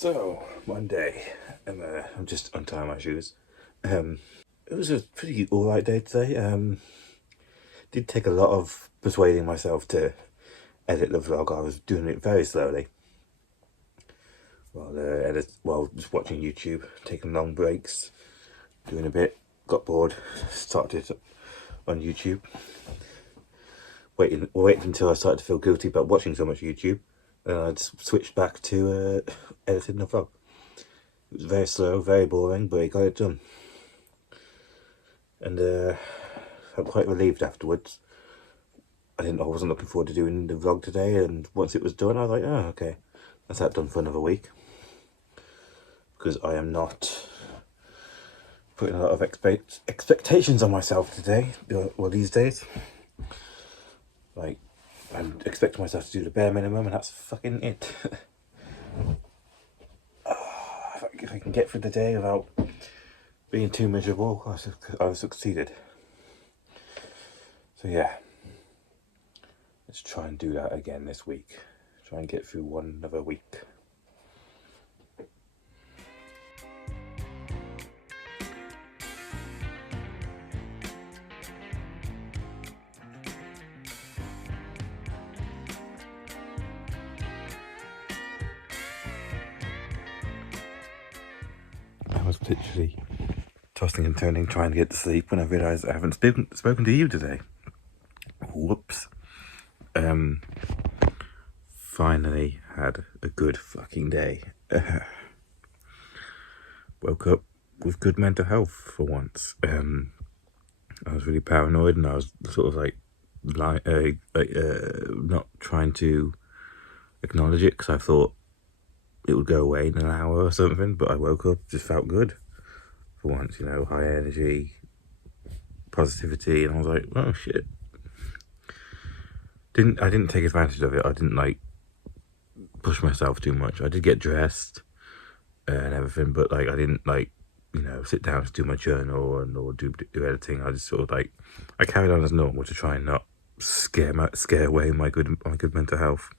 So, one day, I'm just untying my shoes. It was a pretty alright day today. Did take a lot of persuading myself to edit the vlog. I was doing it very slowly. While just watching YouTube, taking long breaks, doing a bit, got bored, started on YouTube. Waiting until I started to feel guilty about watching so much YouTube. And I just switched back to editing the vlog. It was very slow, very boring, but it got it done. And I'm quite relieved afterwards. I wasn't looking forward to doing the vlog today, and once it was done, I was like, oh, okay, that's that done for another week. Because I am not putting a lot of expectations on myself today, well, these days. Like, I'm expecting myself to do the bare minimum, and that's fucking it. If I can get through the day without being too miserable, I've succeeded. So yeah, let's try and do that again this week. Try and get through one another week. I was literally tossing and turning, trying to get to sleep, when I realised I haven't spoken to you today. Whoops. Finally had a good fucking day. Woke up with good mental health for once. I was really paranoid, and I was sort of not trying to acknowledge it because I thought it would go away in an hour or something. But I woke up, just felt good for once, high energy, positivity, and I was like, oh shit. I didn't take advantage of it. I didn't push myself too much. I did get dressed and everything, but I didn't sit down to do my journal or do editing. I just sort of I carried on as normal to try and not scare away my good mental health.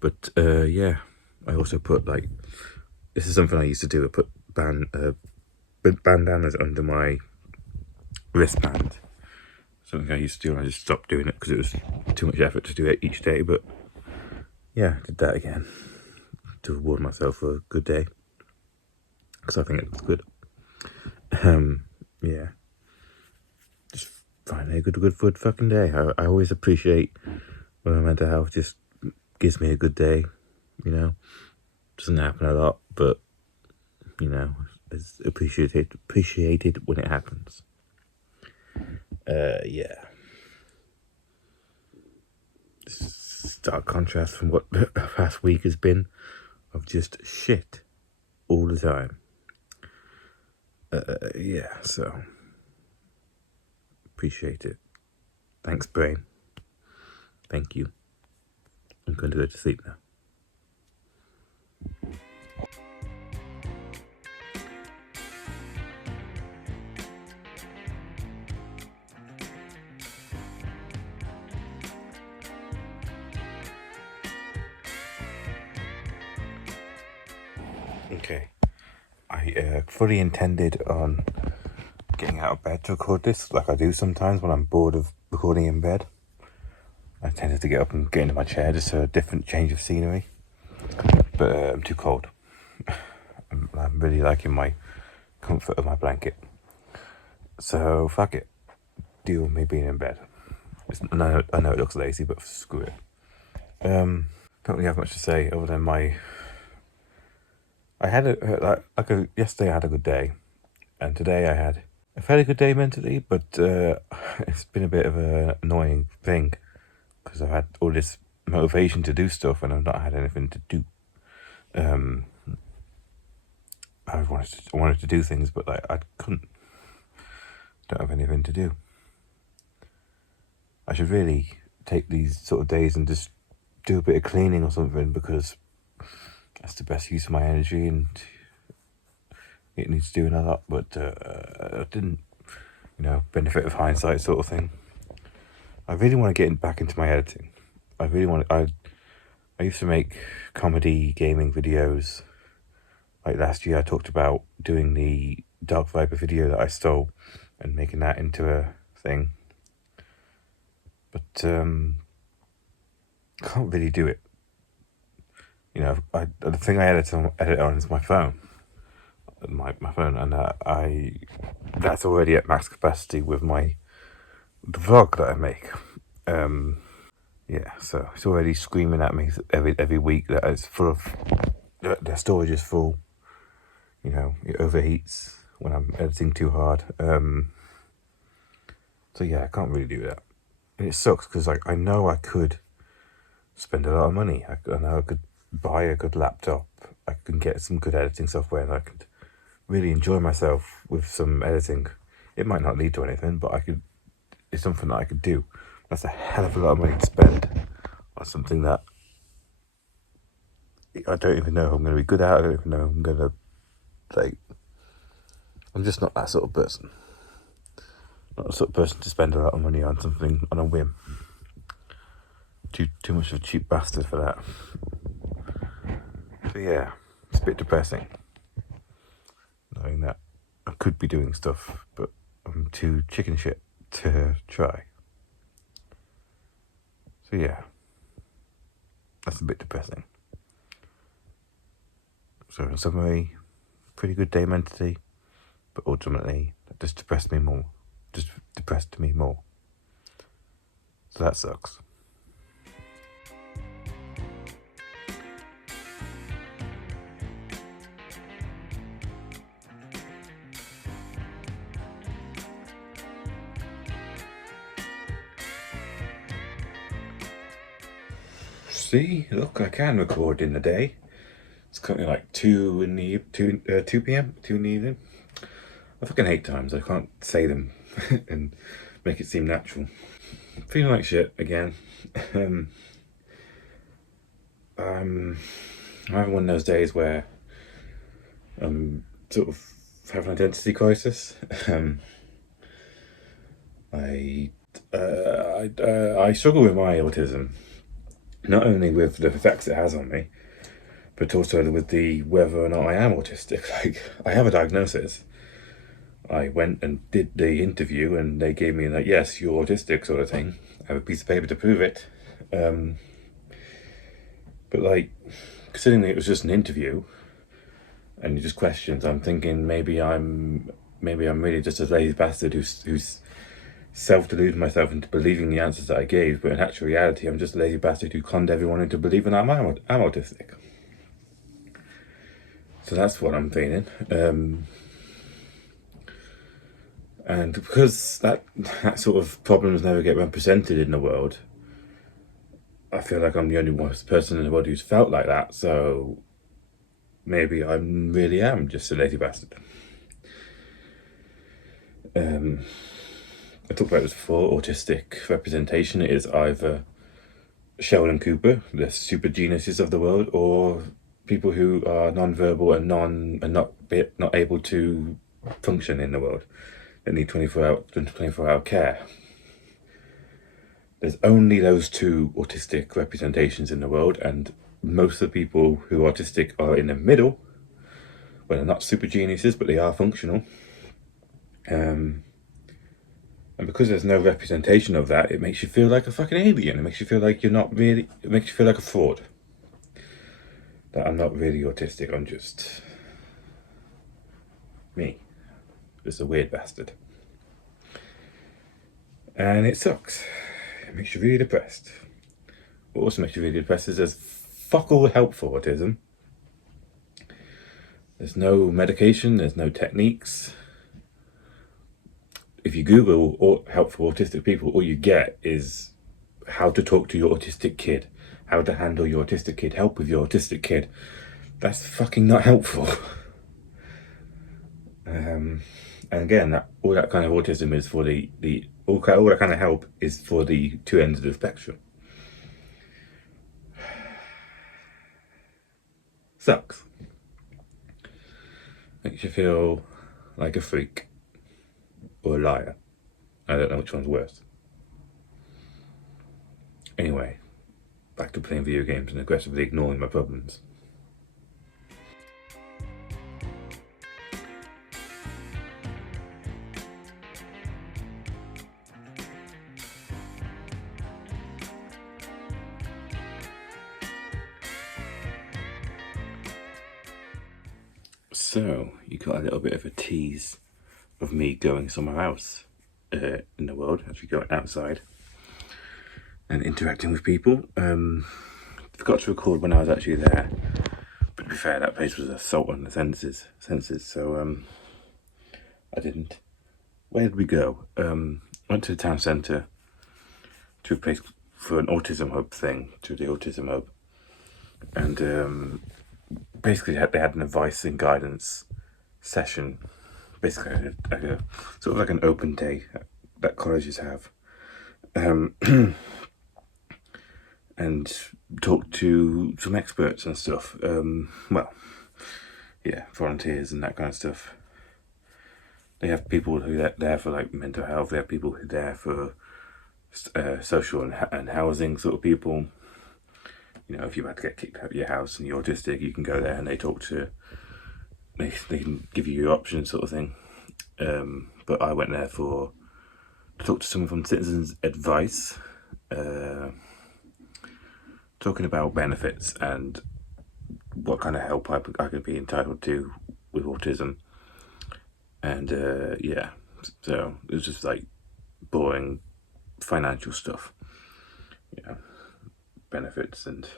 But yeah, I also put this is something I used to do. I put bandanas under my wristband. Something I used to do, and I just stopped doing it because it was too much effort to do it each day. But yeah, I did that again to reward myself for a good day, because I think it looks good. Yeah, just finally a good fucking day. I always appreciate when my mental health just gives me a good day. Doesn't happen a lot, but it's appreciated when it happens. Yeah. Stark contrast from what the past week has been of just shit all the time. Yeah, so appreciate it. Thanks, brain. Thank you. I'm going to go to sleep now. Okay, I fully intended on getting out of bed to record this, like I do sometimes when I'm bored of recording in bed. I tended to get up and get into my chair just for a different change of scenery, but I'm too cold. I'm really liking my comfort of my blanket, so fuck it, deal with me being in bed. I know it looks lazy, but screw it. Don't really have much to say other than yesterday I had a good day, and today I had a fairly good day mentally, but it's been a bit of an annoying thing because I've had all this motivation to do stuff and I've not had anything to do. I wanted to do things, but I couldn't. Don't have anything to do. I should really take these sort of days and just do a bit of cleaning or something, because that's the best use of my energy, and it needs doing a lot, but I didn't, benefit of hindsight sort of thing. I really want to get back into my editing. I I used to make comedy gaming videos. Like last year I talked about doing the Dark Viper video that I stole and making that into a thing. But can't really do it. You know, the thing I edit on is my phone. My phone, and that's already at max capacity with the vlog that I make. Yeah, so it's already screaming at me every week that it's full of the storage is full. You know, it overheats when I'm editing too hard. So yeah, I can't really do that, and it sucks because I know I could spend a lot of money. I know I could buy a good laptop. I can get some good editing software, and I could really enjoy myself with some editing. It might not lead to anything, but it's something that I could do. That's a hell of a lot of money to spend on something that I don't even know if I'm going to be good at. I don't even know if I'm going to, like, I'm just not that sort of person. Not the sort of person to spend a lot of money on something on a whim. Too much of a cheap bastard for that. So yeah, it's a bit depressing, knowing that I could be doing stuff, but I'm too chicken shit to try. So yeah, that's a bit depressing. So in summary, pretty good day mentally, but ultimately that just depressed me more. So that sucks. See, look, I can record in the day. It's currently like 2 in the 2 p.m. 2 in the evening. I fucking hate times. I can't say them and make it seem natural. Feeling like shit again. I'm having one of those days where I'm sort of have an identity crisis. I struggle with my autism, not only with the effects it has on me, but also with the whether or not I am autistic. Like, I have a diagnosis. I went and did the interview, and they gave me like, yes, you're autistic, sort of thing. I have a piece of paper to prove it. But like, considering it was just an interview, and just questions, I'm thinking maybe I'm really just a lazy bastard who's self-deluded myself into believing the answers that I gave, but in actual reality, I'm just a lazy bastard who conned everyone into believing I'm autistic. So that's what I'm feeling. And because that sort of problems never get represented in the world, I feel like I'm the only person in the world who's felt like that. So maybe I really am just a lazy bastard. I talked about this before. Autistic representation is either Sheldon Cooper, the super geniuses of the world, or people who are non-verbal and not able to function in the world. They need 24-hour care. There's only those two autistic representations in the world, and most of the people who are autistic are in the middle, where they're not super geniuses, but they are functional. And because there's no representation of that, it makes you feel like a fucking alien. It makes you feel like you're not really, it makes you feel like a fraud. That I'm not really autistic, I'm just me. Just a weird bastard. And it sucks. It makes you really depressed. What also makes you really depressed is there's fuck all help for autism. There's no medication, there's no techniques. If you Google help for autistic people, all you get is how to talk to your autistic kid, how to handle your autistic kid, help with your autistic kid. That's fucking not helpful. And again, all that kind of autism is for all that kind of help is for the two ends of the spectrum. Sucks. Makes you feel like a freak or a liar. I don't know which one's worse. Anyway, back to playing video games and aggressively ignoring my problems. So, you got a little bit of a tease of me going somewhere else in the world, actually going outside and interacting with people. Forgot to record when I was actually there, but to be fair, that place was an assault on the senses, so I didn't. Where did we go? Went to the town centre, to a place for an autism hub thing, to the autism hub, and basically they had an advice and guidance session, basically like a sort of like an open day that colleges have, and talked to some experts and stuff. Volunteers and that kind of stuff. They have people who are there for like mental health. They have people who are there for social and housing sort of people. You know, if you had to get kicked out of your house and you're autistic, you can go there and they can give you your options sort of thing. But I went there to talk to someone from Citizens Advice, talking about benefits and what kind of help I could be entitled to with autism. And so it was just like boring financial stuff, benefits and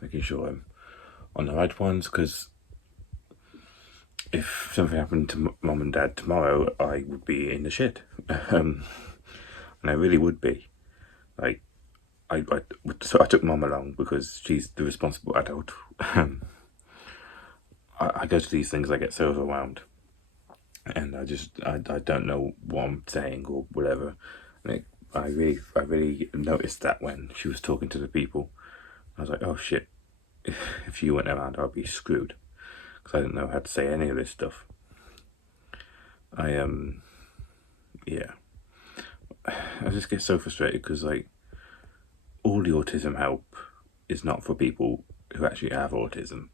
making sure I'm on the right ones, because if something happened to mum and dad tomorrow, I would be in the shit. And I really would be. Like, so I took mum along because she's the responsible adult. I go to these things, I get so overwhelmed, and I don't know what I'm saying or whatever. And I really noticed that when she was talking to the people. I was like, oh shit, if you weren't around, I'd be screwed, because I didn't know how to say any of this stuff. I just get so frustrated because like all the autism help is not for people who actually have autism.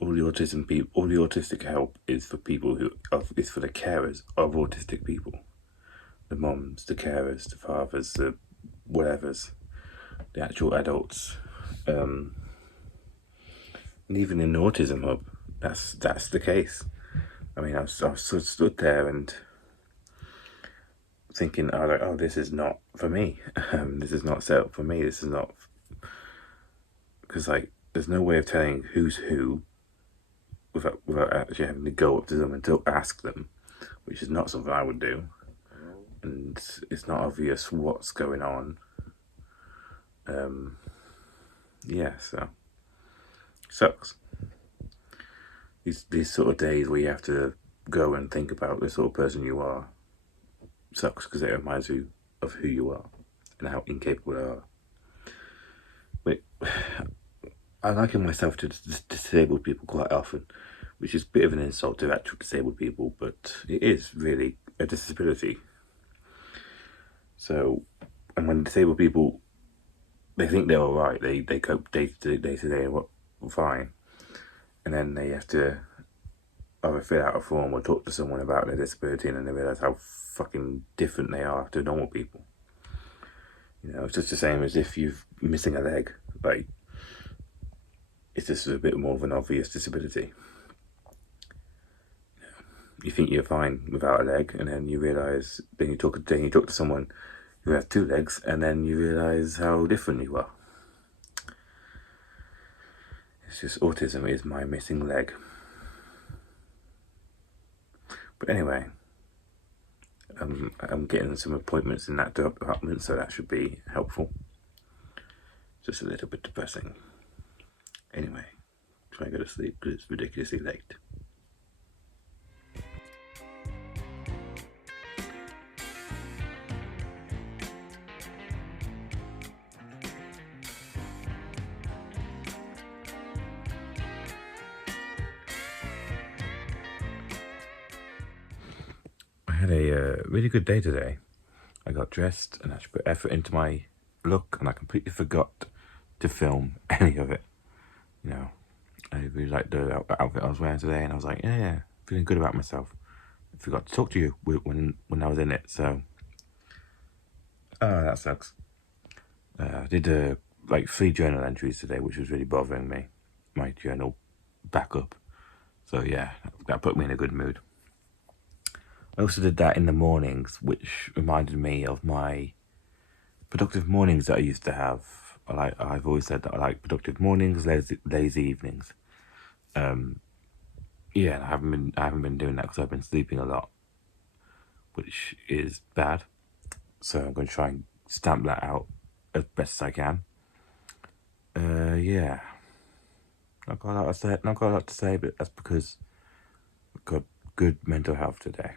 All the autistic help is for people is for the carers of autistic people, the moms, the carers, the fathers, the whatevers, the actual adults. And even in the autism hub, that's the case. I mean, I was stood there and thinking, oh, this is not for me. This is not set up for me. This is not, because like there's no way of telling who's who without actually having to go up to them and to ask them, which is not something I would do. And it's not obvious what's going on. So sucks. These sort of days where you have to go and think about the sort of person you are sucks, because it reminds you of who you are and how incapable you are. But I liken myself to disabled people quite often, which is a bit of an insult to actual disabled people, but it is really a disability. So, and when disabled people, they think they're all right, they cope day to day fine, and then they have to either fill out a form or talk to someone about their disability, and then they realise how fucking different they are to normal people. You know, it's just the same as if you're missing a leg. Like, it's just a bit more of an obvious disability. You think you're fine without a leg, and then you realise, then you talk to someone who has two legs, and then you realise how different you are. It's just autism is my missing leg. But anyway, I'm getting some appointments in that department, so that should be helpful. Just a little bit depressing. Anyway, try and go to sleep because it's ridiculously late. I had a really good day today. I got dressed and I put effort into my look, and I completely forgot to film any of it. You know, I really liked the outfit I was wearing today, and I was like, yeah, feeling good about myself. I forgot to talk to you when I was in it, so that sucks. I did like 3 journal entries today, which was really bothering me. My journal backup. So yeah, that put me in a good mood. I also did that in the mornings, which reminded me of my productive mornings that I used to have. I've always said that I like productive mornings, lazy evenings. Yeah, I haven't been doing that because I've been sleeping a lot, which is bad. So I'm going to try and stamp that out as best as I can. Yeah, not got a lot to say, but that's because I've got good mental health today,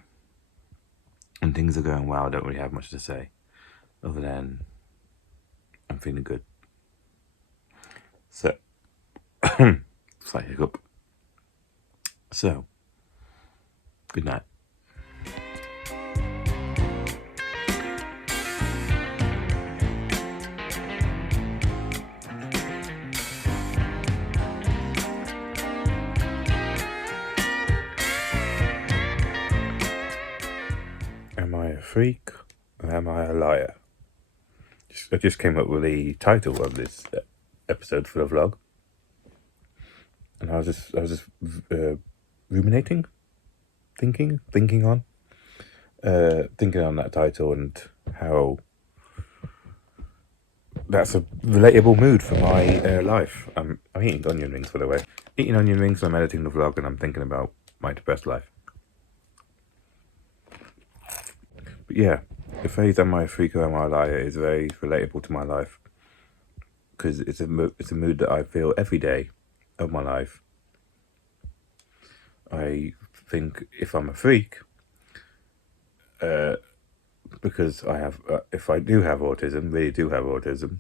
and things are going well. I don't really have much to say, other than I'm feeling good. So, slight hiccup. So, good night. Am I a freak or am I a liar? I just came up with the title of this episode for the vlog, and I was just ruminating, thinking on that title and how that's a relatable mood for my life. I'm eating onion rings, by the way. Eating onion rings, I'm editing the vlog, and I'm thinking about my depressed life. But yeah, the phrase "Am I a freak or am I a liar" is very relatable to my life, because it's a mood that I feel every day of my life. I think if I'm a freak, because I have, if I do have autism, really do have autism,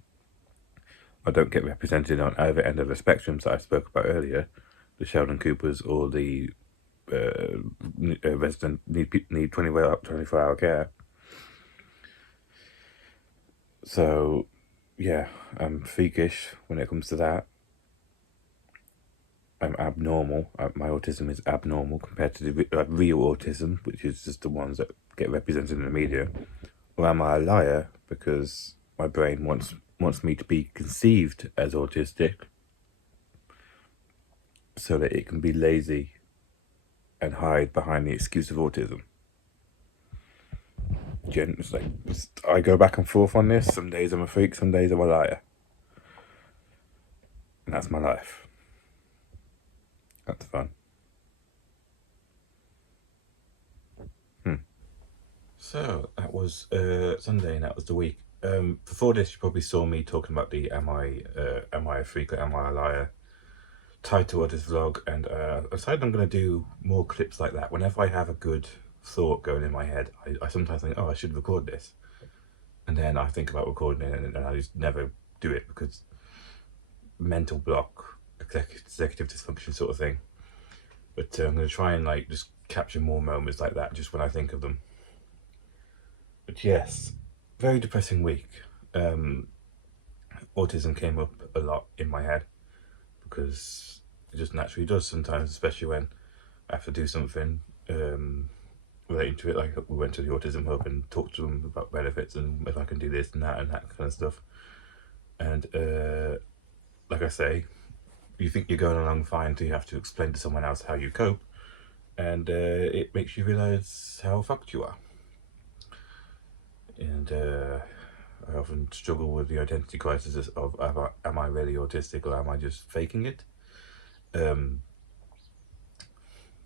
I don't get represented on either end of the spectrums that I spoke about earlier, the Sheldon Coopers or the resident need 24-hour care. So yeah, I'm freakish when it comes to that. I'm abnormal. My autism is abnormal compared to the real autism, which is just the ones that get represented in the media. Or am I a liar because my brain wants me to be conceived as autistic so that it can be lazy and hide behind the excuse of autism? It's like, I go back and forth on this. Some days I'm a freak, some days I'm a liar. And that's my life. That's fun. So that was Sunday, and that was the week. Before this, you probably saw me talking about the "Am I a freak or am I a liar" title of this vlog, and I decided I'm going to do more clips like that. Whenever I have a good thought going in my head, I sometimes think, oh, I should record this, and then I think about recording it, and I just never do it because mental block, executive dysfunction sort of thing. But I'm going to try and like just capture more moments like that just when I think of them. But yes, very depressing week. Autism came up a lot in my head because it just naturally does sometimes, especially when I have to do something relating to it. Like we went to the autism hub and talked to them about benefits and if I can do this and that kind of stuff. And like I say, you think you're going along fine until you have to explain to someone else how you cope, and it makes you realize how fucked you are. And I often struggle with the identity crisis of am I really autistic or am I just faking it? Don't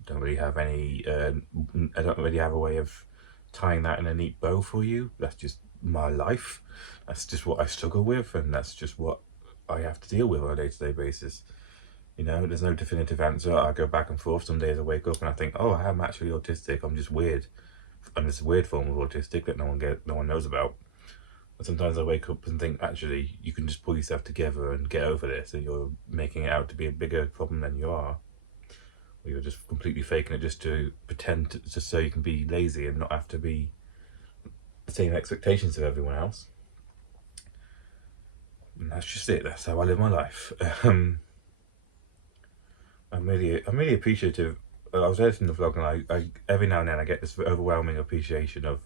really have any. I don't really have a way of tying that in a neat bow for you. That's just my life. That's just what I struggle with, and that's just what I have to deal with on a day-to-day basis. You know, there's no definitive answer. I go back and forth. Some days I wake up and I think, oh, I am actually autistic. I'm just weird, and it's a weird form of autistic that no one knows about. And sometimes I wake up and think, actually, you can just pull yourself together and get over this, and you're making it out to be a bigger problem than you are. Or you're just completely faking it just to pretend, just so you can be lazy and not have to be the same expectations of everyone else. And that's just it. That's how I live my life. I'm really appreciative. I was editing the vlog, and I every now and then I get this overwhelming appreciation of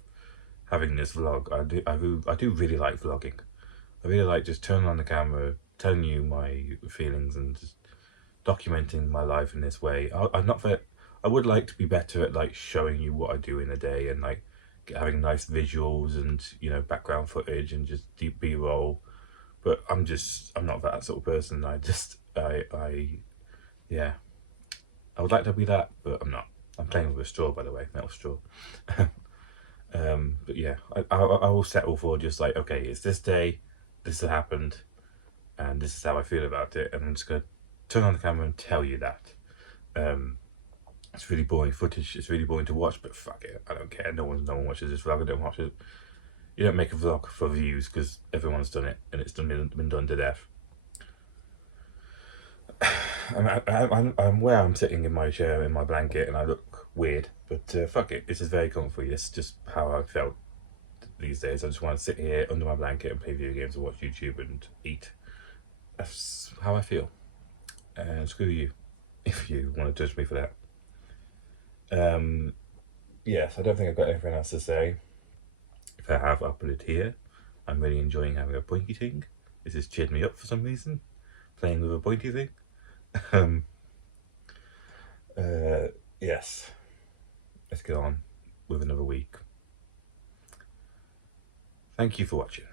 having this vlog. I do really like vlogging. I really like just turning on the camera, telling you my feelings, and just documenting my life in this way. I'm not that. I would like to be better at like showing you what I do in a day, and like having nice visuals and, you know, background footage and just deep B-roll. But I'm not that sort of person. Yeah, I would like to be that, but I'm not. I'm playing with a straw, by the way, metal straw. But yeah, I will settle for just like, okay, it's this day, this has happened, and this is how I feel about it, and I'm just gonna turn on the camera and tell you that. It's really boring footage. It's really boring to watch, but fuck it, I don't care. No one watches this vlog. I don't watch it. You don't make a vlog for views because everyone's done it, and it's been done to death. I'm where I'm sitting in my chair in my blanket, and I look weird, but fuck it. This is very comfy. This is just how I felt these days. I just want to sit here under my blanket and play video games and watch YouTube and eat. That's how I feel. And screw you if you want to judge me for that. Yes, I don't think I've got anything else to say. If I have, I'll put it here. I'm really enjoying having a pointy thing. This has cheered me up for some reason, playing with a pointy thing. Yes, let's get on with another week. Thank you for watching.